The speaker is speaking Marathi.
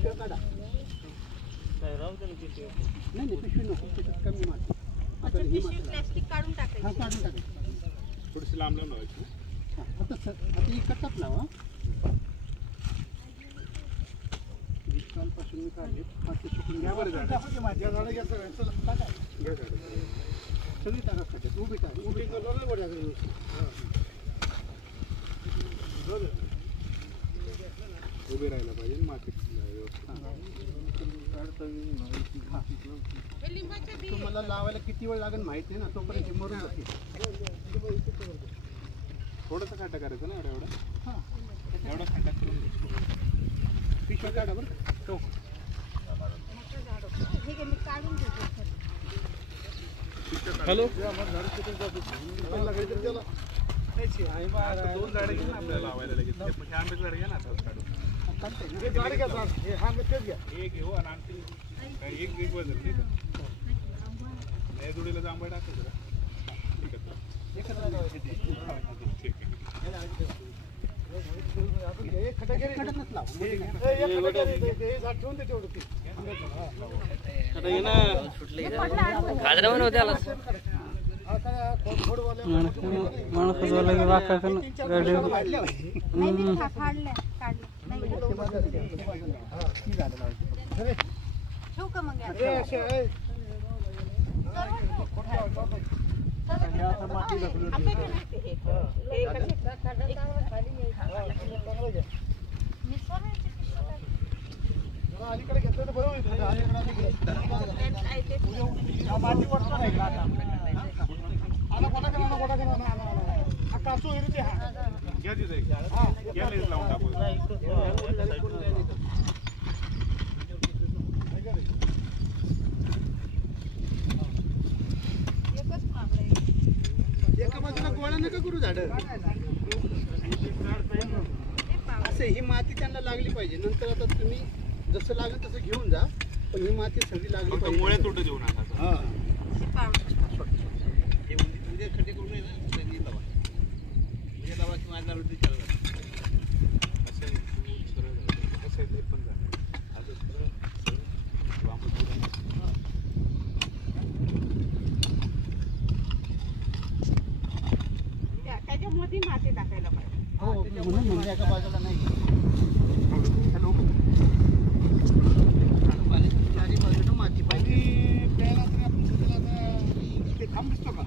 पिशव्या काढा. नाही नाही पिशवी नको, त्याच्यात कमी माती. प्लास्टिक काढून टाकायचं. हा काढून टाकायचं. थोडीशी लांब लांब लावायची. आता ही कटप लावा. कालपासून मी काढले 500 घ्या बरं. झाडं माझ्या झाडं घ्या सगळं टाका. घ्या झाडं सगळी टाका खात्यात. उभी टाका. उभी उभे राहायला पाहिजे माती. तुम्हाला लावायला किती वेळ लागेल माहित नाही ना, तोपर्यंत हे मरून जाते. थोडंसं खाटा करायचं ना एवढं. हां एवढा खाटा करून पिशव्या काढा बरं. हॅलो. 2 झाडं घे ना आपल्याला लावायला लगेच. हे आंब्याचं झाड घ्या ना आता काढून. एक घेऊ आणि आणखी एक वजन नाही का. या जोडीला जांभळ टाकायचं का. ठीक अलीकडे घेतलं तर बरोबर कासू घ्या तिथे घ्या लगेच लावून टाकू. एका बाजूला गोळा नका करू झाडं. असं ही माती त्यांना लागली पाहिजे. नंतर आता तुम्ही जसं लागेल तसं घेऊन जा, पण ही माती सगळी लागली पाहिजे. मुळे तुटू देऊ नका. हां खड्डे करून आहे ना लावा. म्हणजे लावा की माझ्या लावलं तरी चालतं. असं सरळ कसं आहे पण झालं आता सरळ त्याच्यामध्ये माती टाकायला पाहिजे. हो म्हणून म्हणजे एका बाजूला नाही. हॅलो चारी बाजूला माती पाहिजे. प्यायला तर आपण ते खांब दिसतो का.